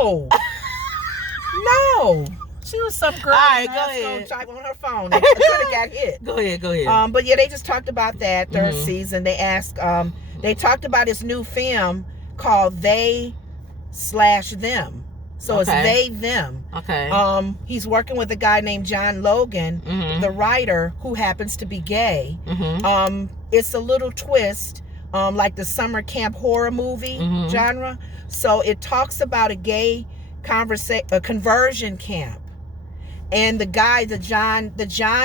No. No. She was some girl. All right, go ahead. Type on her phone. It could have got hit. Go ahead. But yeah, they just talked about that third season. They asked, they talked about his new film called They/Them. So it's they, them. Okay. He's working with a guy named John Logan, the writer, who happens to be gay. It's a little twist, like the summer camp horror movie genre. So it talks about a gay conversion camp. And the guy, the John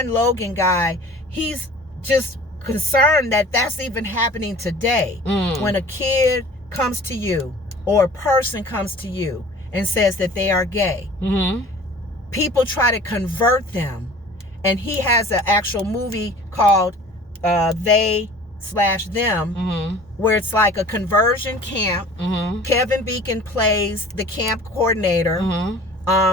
Logan guy, he's just concerned that that's even happening today. When a kid comes to you or a person comes to you and says that they are gay, people try to convert them. And he has an actual movie called They/Them, where it's like a conversion camp. Kevin Bacon plays the camp coordinator.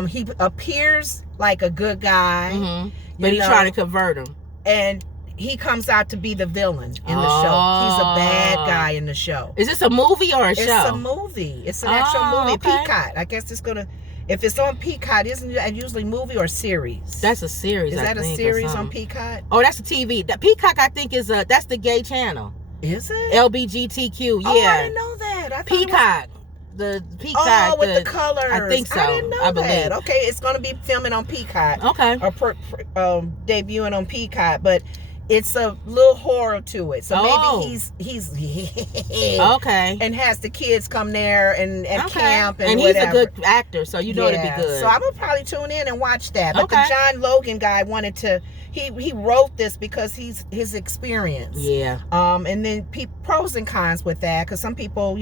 He appears like a good guy, but he's trying to convert him, and he comes out to be the villain in the show. He's a bad guy in the show. Is this a movie or a show? It's a movie. It's an actual movie. Okay. Peacock. I guess it's gonna. If it's on Peacock, isn't it usually movie or series? That's a series. Is that I think, a series on Peacock? Oh, that's a TV. The Peacock, I think, is that's the gay channel. Is it? LBGTQ. Yeah. Oh, I didn't know that. I Peacock. The Peacock. with the colors. I think so. I didn't know I believe. that. Okay, it's going to be filming on Peacock. Okay. Or debuting on Peacock, but it's a little horror to it. So maybe he's okay, and has the kids come there and camp and he's whatever. a good actor, so you know it'll be good. So I'm gonna probably tune in and watch that. But the John Logan guy wanted to. He wrote this because his experience. Yeah. And then pros and cons with that, because some people,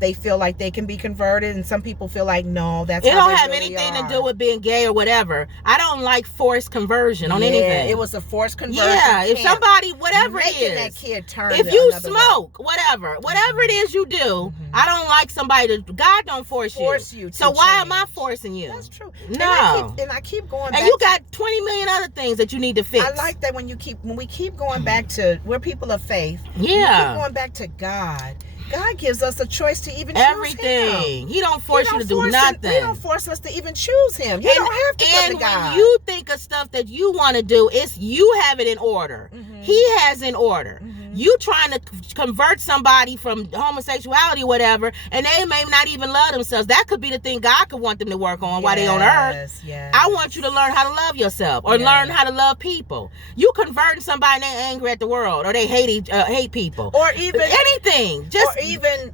they feel like they can be converted, and some people feel like no, that's it how don't they have really anything are. to do with being gay or whatever. I don't like forced conversion on anything. It was a forced conversion. Yeah, if somebody, whatever it making is, that kid turn. if you smoke, whatever it is you do, I don't like somebody to. God don't force you. So why am I forcing you? That's true. No. And I keep going. And you got 20 million other things that you need to fix. I like that when we keep going back to we're people of faith. Yeah. We keep going back to God. God gives us a choice to even choose everything. him. He don't force you to do nothing. He don't force us to even choose him. You don't have to come to God. And when you think of stuff that you want to do, it's you have it in order. He has in order. You trying to convert somebody from homosexuality or whatever, and they may not even love themselves. That could be the thing God could want them to work on while they on earth. Yes. I want you to learn how to love yourself or learn how to love people. You converting somebody and they angry at the world or they hate people. Or even anything. Just even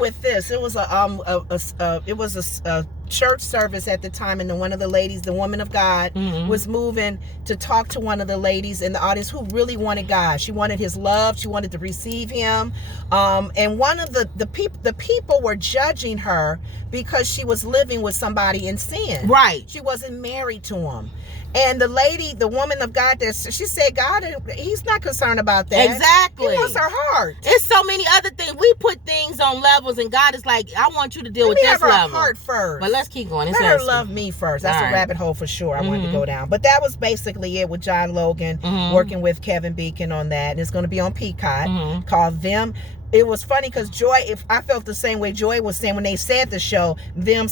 with this, it was a church service at the time, and one of the ladies, the woman of God, was moving to talk to one of the ladies in the audience who really wanted God. She wanted his love. She wanted to receive him. And one of the people were judging her because she was living with somebody in sin. Right. She wasn't married to him. And the lady, the woman of God, she said, God, he's not concerned about that. Exactly. He wants her heart. It's so many other things. We put things on levels, and God is like, I want you to deal with this level. Let me have her heart first. But let's keep going. Let her love me first. That's a rabbit hole for sure. I wanted to go down. But that was basically it with John Logan working with Kevin Bacon on that. And it's going to be on Peacock called Them. It was funny because Joy, I felt the same way Joy was saying when they said the show, them/them,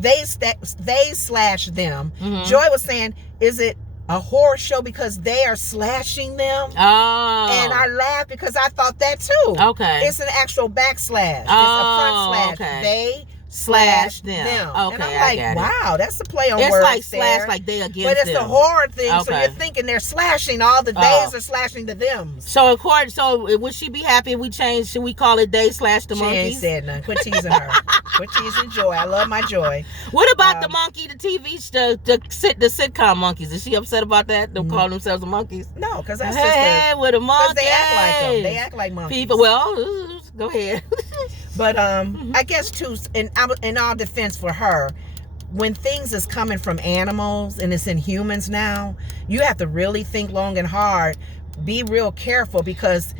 they/them. Joy was saying, is it a horror show because they are slashing them? Oh. And I laughed because I thought that too. Okay. It's an actual backslash. It's a front slash. Okay. They slash them. Okay, and I'm like, wow, that's a play on words. It's like there. slash, like they against them. But it's them. a horror thing, so Okay. you're thinking they're slashing. All the days are slashing the thems. So would she be happy if we changed? Should we call it they slash the monkeys? She ain't said nothing. Quit teasing her. Quit teasing Joy. I love my Joy. What about the monkey, the TV, the sitcom monkeys? Is she upset about that? They call themselves the monkeys? No, because that's with a monkey. They act like them. They act like monkeys. People, well, go ahead. But I guess too, in all defense for her, when things is coming from animals and it's in humans now, you have to really think long and hard, be real careful, because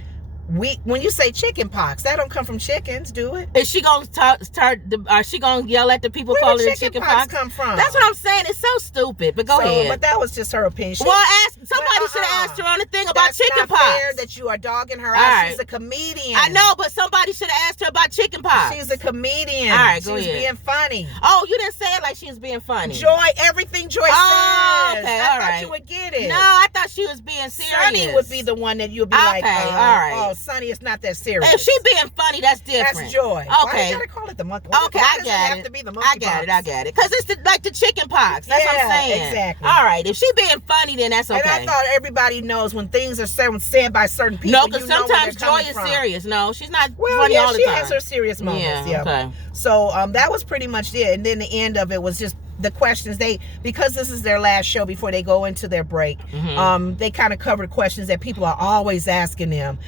when you say chicken pox, that don't come from chickens, do it? Is she gonna she gonna yell at the people Where calling did it chicken pox pox? come from? That's what I'm saying. It's so stupid. But go ahead. But that was just her opinion. Well, somebody should have asked her on the thing about chicken pox. pox. Fair that you are dogging her out. Right. She's a comedian. I know, but somebody should have asked her about chicken pox. She's a comedian. All right, she go was ahead. being funny. Oh, you didn't say it like she was being funny. Joy, everything Joy says. Okay, I all thought right. you would get it. No, I thought she was being serious. Sonny would be the one that you would be like, all right. oh, Sonny, it's not that serious. If she being funny, that's different. That's Joy. Okay. Why you gotta call it the monkey? Okay, Why I does got it. it. Have to be the monkey I got it. Because it's like the chicken pox. That's what I'm saying. Exactly. All right. If she being funny, then that's okay. And I thought everybody knows when things are said by certain people. No, because sometimes Joy is serious. No, she's not funny all the time. She has her serious moments. Yeah. Okay. So that was pretty much it. And then the end of it was just the questions because this is their last show before they go into their break. They kind of covered questions that people are always asking them.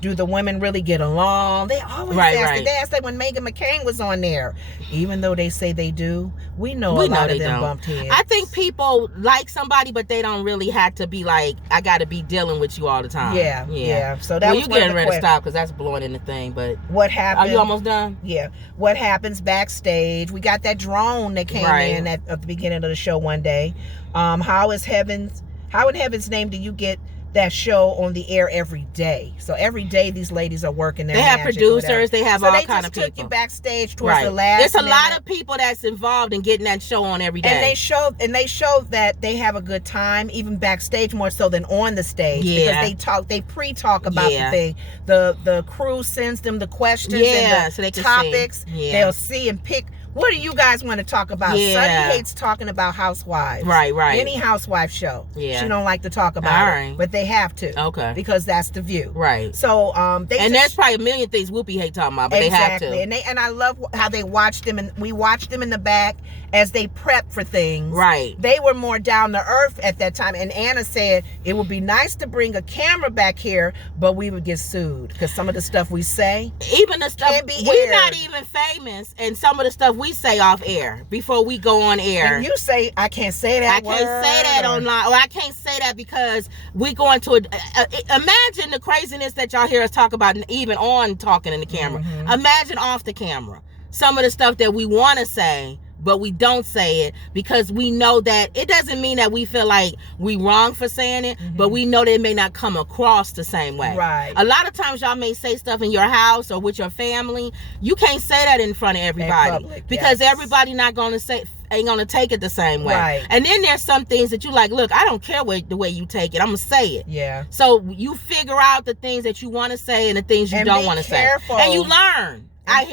Do the women really get along? They always ask it. They asked that when Meghan McCain was on there. Even though they say they do, we know a lot of them bumped heads. I think people like somebody, but they don't really have to be like, I got to be dealing with you all the time. Yeah. So that was you getting ready to stop because that's blowing in the thing. But what happened? Are you almost done? Yeah. What happens backstage? We got that drone that came in at the beginning of the show one day. How in heaven's name do you get that show on the air every day? So every day these ladies are working their They have producers, they have all kind of people. So they just took you backstage towards the last There's a minute. lot of people that's involved in getting that show on every day. And they show that they have a good time, even backstage more so than on the stage. Because they pre-talk about the thing. The crew sends them the questions and the topics. They'll see and pick. What do you guys want to talk about? Sunny hates talking about housewives. Right. Any housewife show. Yeah. She don't like to talk about it. But they have to. Okay. Because that's the view. Right. So there's probably a million things Whoopi hate talking about, but they have to. And I love how they watched them, and we watched them in the back as they prep for things. Right. They were more down to earth at that time. And Anna said it would be nice to bring a camera back here, but we would get sued because some of the stuff we say, even the stuff we're not even famous, and some of the stuff we say off air before we go on air. And you say I can't say that. I can't say that online, or I can't say that because we go into imagine the craziness that y'all hear us talk about, even on talking in the camera. Imagine off the camera some of the stuff that we want to say, but we don't say it because we know that it doesn't mean that we feel like we wrong for saying it, but we know that it may not come across the same way. Right. A lot of times y'all may say stuff in your house or with your family. You can't say that in front of everybody because everybody not going to ain't gonna take it the same way. Right. And then there's some things that you like, look, I don't care the way you take it, I'm gonna say it. Yeah. So you figure out the things that you want to say and the things you don't want to say, and you learn.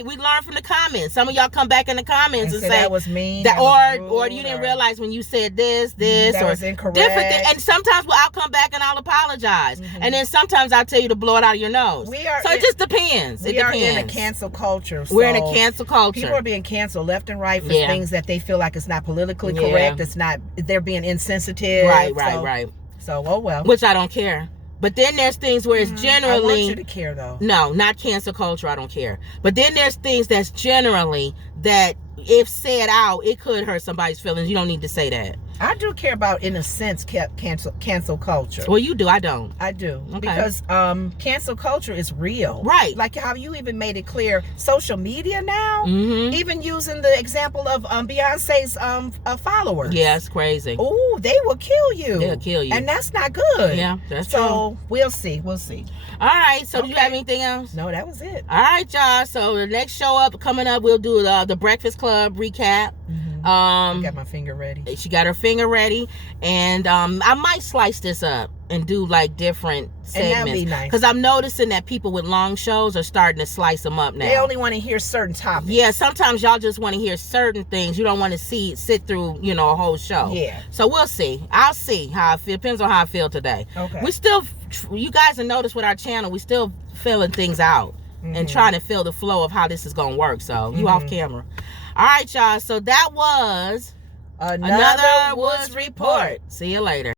We learn from the comments. Some of y'all come back in the comments and say that was mean, or you didn't realize when you said this that or was incorrect. Different things. And sometimes I'll come back and I'll apologize, and then sometimes I'll tell you to blow it out of your nose. It just depends. We are in a cancel culture. We're in a cancel culture. People are being canceled left and right for things that they feel like it's not politically correct. It's not. They're being insensitive. Right. So oh well. Which I don't care. But then there's things where it's generally... I want you to care, though. No, not cancel culture. I don't care. But then there's things that's generally that, if said out, it could hurt somebody's feelings. You don't need to say that. I do care about, in a sense, cancel culture. Well, you do. I don't. I do. Okay. Because cancel culture is real. Right. Like how you even made it clear, social media now, even using the example of Beyonce's followers. Yeah, it's crazy. Oh, they will kill you. They'll kill you. And that's not good. Yeah, that's true. So we'll see. We'll see. All right. So do you have anything else? No, that was it. All right, y'all. So the next show coming up, we'll do the Breakfast Club recap. I got my finger ready. She got her finger ready, and I might slice this up and do like different segments. And that'd be nice. Because I'm noticing that people with long shows are starting to slice them up now. They only want to hear certain topics. Yeah, sometimes y'all just want to hear certain things. You don't want to sit through, a whole show. Yeah. So we'll see. I'll see how I feel. Depends on how I feel today. Okay. We still, you guys have noticed with our channel, we still filling things out and trying to feel the flow of how this is going to work. So you off camera. All right, y'all. So that was another Woods Report. See you later.